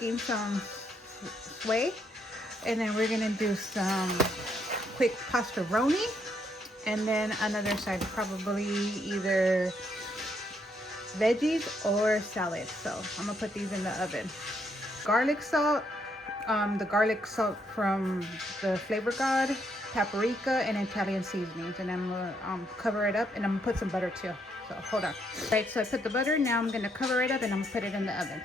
cooking some sway, and then we're gonna do some quick pasta roni, and then another side probably either veggies or salad. So I'm gonna put these in the oven. Garlic salt, the garlic salt from the Flavor God, paprika, and Italian seasonings, and I'm gonna cover it up, and I'm gonna put some butter too. So hold on. All right, so I put the butter. Now I'm gonna cover it up, and I'm gonna put it in the oven.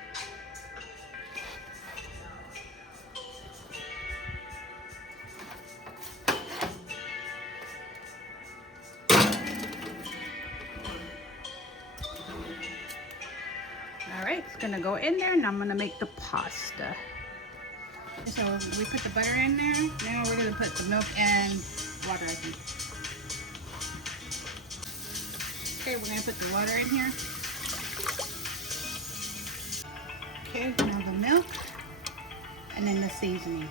All right, it's gonna go in there, and I'm gonna make the pasta. So we put the butter in there. Now we're gonna put the milk and water, I think. Okay, we're gonna put the water in here. Okay, now the milk, and then the seasoning.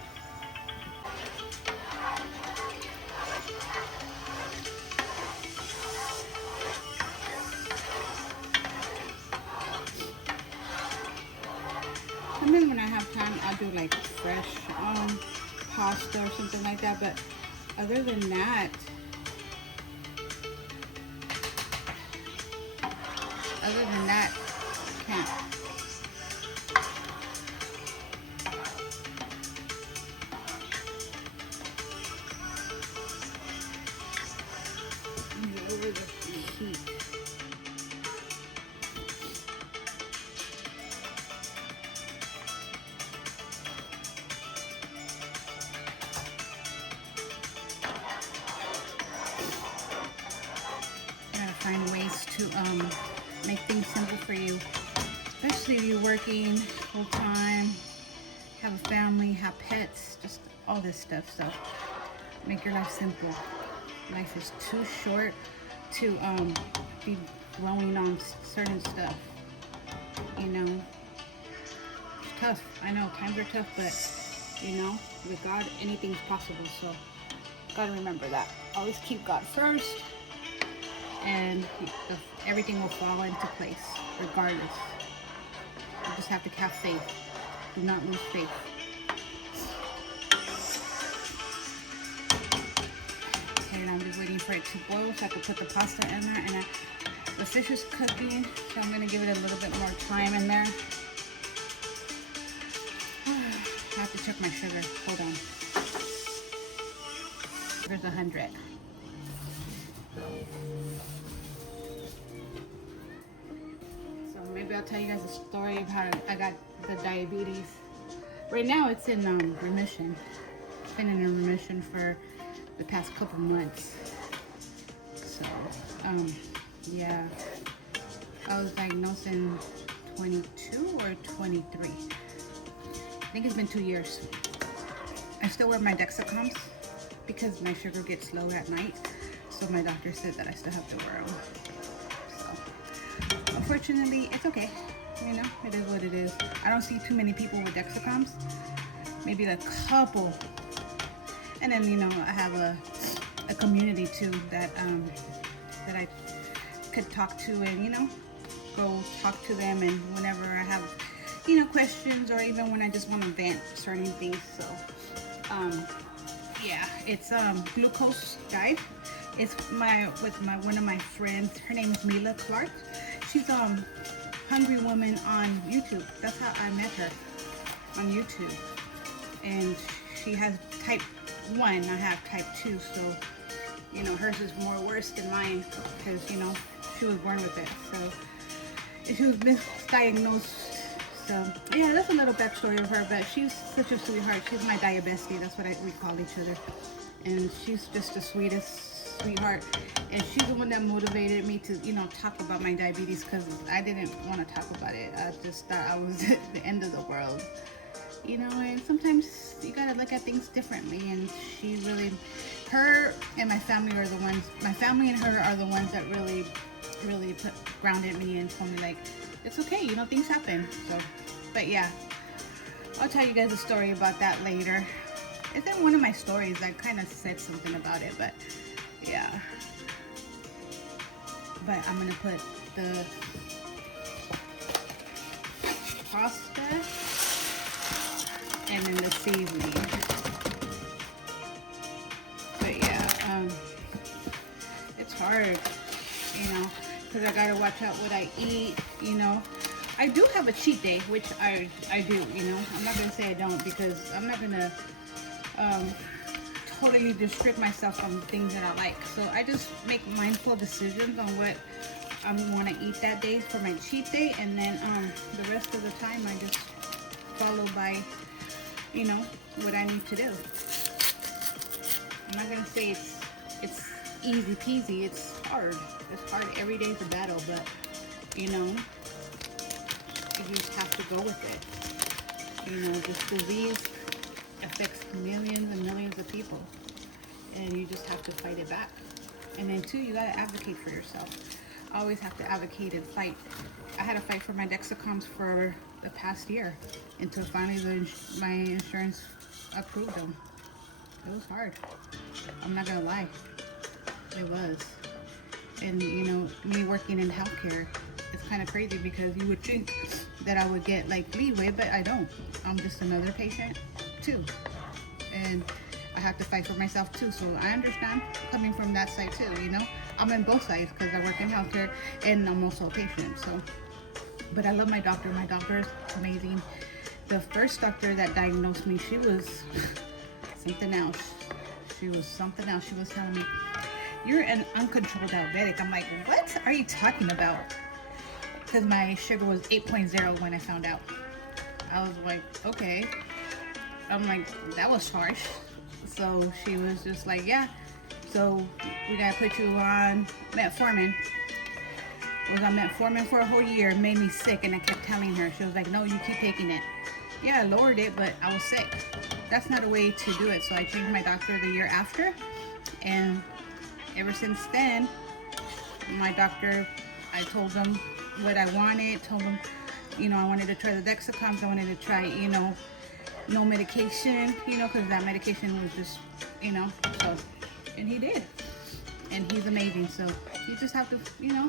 And then when I have time, I'll do like fresh pasta or something like that. But other than that, I can't. Over the heat. Find ways to make things simple for you, especially if you're working full time, have a family, have pets, just all this stuff. So make your life simple. Life is too short to be dwelling on certain stuff. You know, it's tough. I know times are tough, but you know, with God, anything's possible. So gotta remember that. Always keep God first, and everything will fall into place regardless. You just have to have faith. Do not lose faith. Okay, and I'm just waiting for it to boil so I can put the pasta in there. And the fish is cooking, so I'm gonna give it a little bit more time in there. I have to check my sugar. Hold on. There's 100. Maybe I'll tell you guys a story of how I got the diabetes. Right now it's in remission. It's been in remission for the past couple months. So, yeah. I was diagnosed in 22 or 23. I think it's been 2 years. I still wear my Dexacoms because my sugar gets low at night. So my doctor said that I still have to wear them. Unfortunately, it's okay. You know, it is what it is. I don't see too many people with Dexacoms. Maybe a couple. And then, you know, I have a community too that that I could talk to, and you know, go talk to them, and whenever I have, you know, questions, or even when I just want to vent certain things. So yeah, it's glucose diet. It's with one of my friends. Her name is Mila Clark. She's Hungry Woman on YouTube. That's how I met her, on YouTube. And she has type 1, I have type 2, so you know, hers is more worse than mine because, you know, she was born with it. So she was misdiagnosed. So yeah, that's a little backstory of her, but she's such a sweetheart. She's my bestie. That's what we call each other. And she's just the sweetest sweetheart, and she's the one that motivated me to, you know, talk about my diabetes, because I didn't want to talk about it. I just thought I was at the end of the world, you know. And sometimes you gotta look at things differently, and she really, her and my family are the ones, my family and her are the ones that really grounded me and told me, like, it's okay, you know, things happen. So, but yeah, I'll tell you guys a story about that later. It's in one of my stories. I kind of said something about it, but yeah. But I'm gonna put the pasta and then the seasoning. But yeah, it's hard, you know, because I gotta watch out what I eat, you know. I do have a cheat day, which I do, you know. I'm not gonna say I don't, because I'm not gonna totally restrict myself from things that I like. So I just make mindful decisions on what I want to eat that day for my cheat day, and then the rest of the time I just follow by, you know, what I need to do. I'm not gonna say it's easy peasy. It's hard. It's hard. Every day is a battle, but you know, you just have to go with it. You know, this disease affects millions and millions of people, and you just have to fight it back. And then too, you gotta advocate for yourself. I always have to advocate and fight. I had to fight for my Dexacoms for the past year until finally my insurance approved them. It was hard. I'm not gonna lie. It was. And you know, me working in healthcare, it's kind of crazy because you would think that I would get like leeway, but I don't. I'm just another patient too. And I have to fight for myself too. So I understand coming from that side too, you know. I'm in both sides because I work in healthcare and I'm also a patient. So, but I love my doctor. My doctor is amazing. The first doctor that diagnosed me, she was something else. She was something else. She was telling me, "You're an uncontrolled diabetic." I'm like, what are you talking about? Because my sugar was 8.0 when I found out. I was like, okay. I'm like, that was harsh. So she was just like, yeah, so we gotta put you on metformin. Was on metformin for a whole year, made me sick, and I kept telling her. She was like, no, you keep taking it. Yeah, I lowered it, but I was sick. That's not a way to do it. So I changed my doctor the year after, and ever since then, my doctor, I told him what I wanted, told him, you know, I wanted to try the Dexacoms, I wanted to try, you know, no medication, you know, because that medication was just, you know, so, and he did. And he's amazing. So you just have to, you know,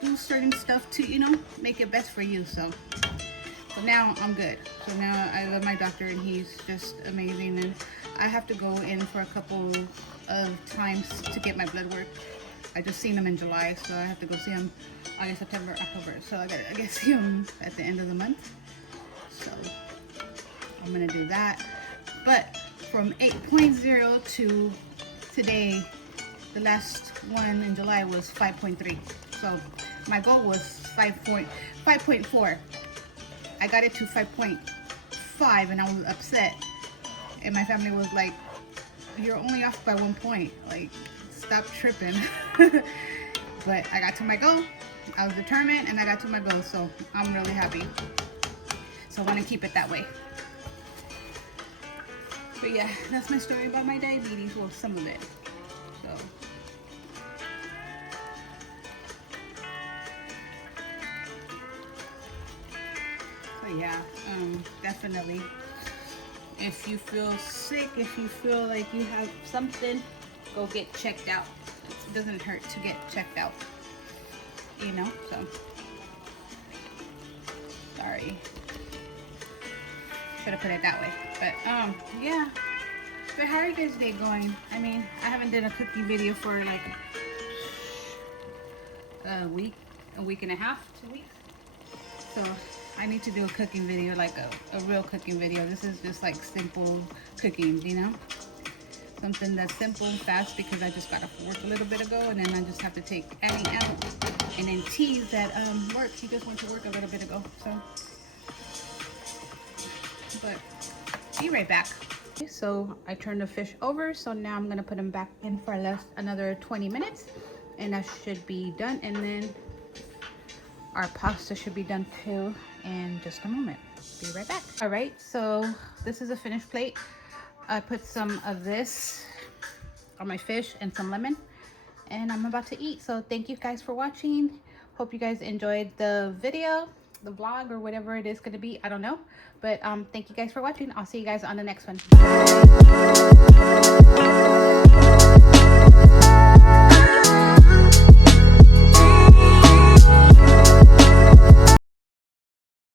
do certain stuff to, you know, make it best for you. So now I'm good. So now I love my doctor, and he's just amazing. And I have to go in for a couple of times to get my blood work. I just seen him in July, so I have to go see him August, September, October. So I gotta see him at the end of the month. So I'm gonna do that. But from 8.0 to today, the last one in July was 5.3. So my goal was 5.4. I got it to 5.5, and I was upset. And my family was like, "You're only off by 1 point. Like, stop tripping." But I got to my goal. I was determined, and I got to my goal. So I'm really happy. So I want to keep it that way. But yeah, that's my story about my diabetes. Well, some of it. So yeah, definitely. If you feel sick, if you feel like you have something, go get checked out. It doesn't hurt to get checked out, you know. So sorry, should have put it that way. But yeah. But how are you guys' day going? I mean, I haven't done a cooking video for like a week and a half, 2 weeks. So I need to do a cooking video, like a real cooking video. This is just like simple cooking, you know? Something that's simple and fast, because I just got off work a little bit ago, and then I just have to take Annie out. And then T's that work, he just went to work a little bit ago. So, but be right back. Okay, so I turned the fish over, so now I'm gonna put them back in for another 20 minutes, and that should be done. And then our pasta should be done too in just a moment. Be right back. All right, so this is a finished plate. I put some of this on my fish and some lemon, and I'm about to eat. So thank you guys for watching. Hope you guys enjoyed the video, the vlog, or whatever it is going to be. I don't know, but thank you guys for watching. I'll see you guys on the next one.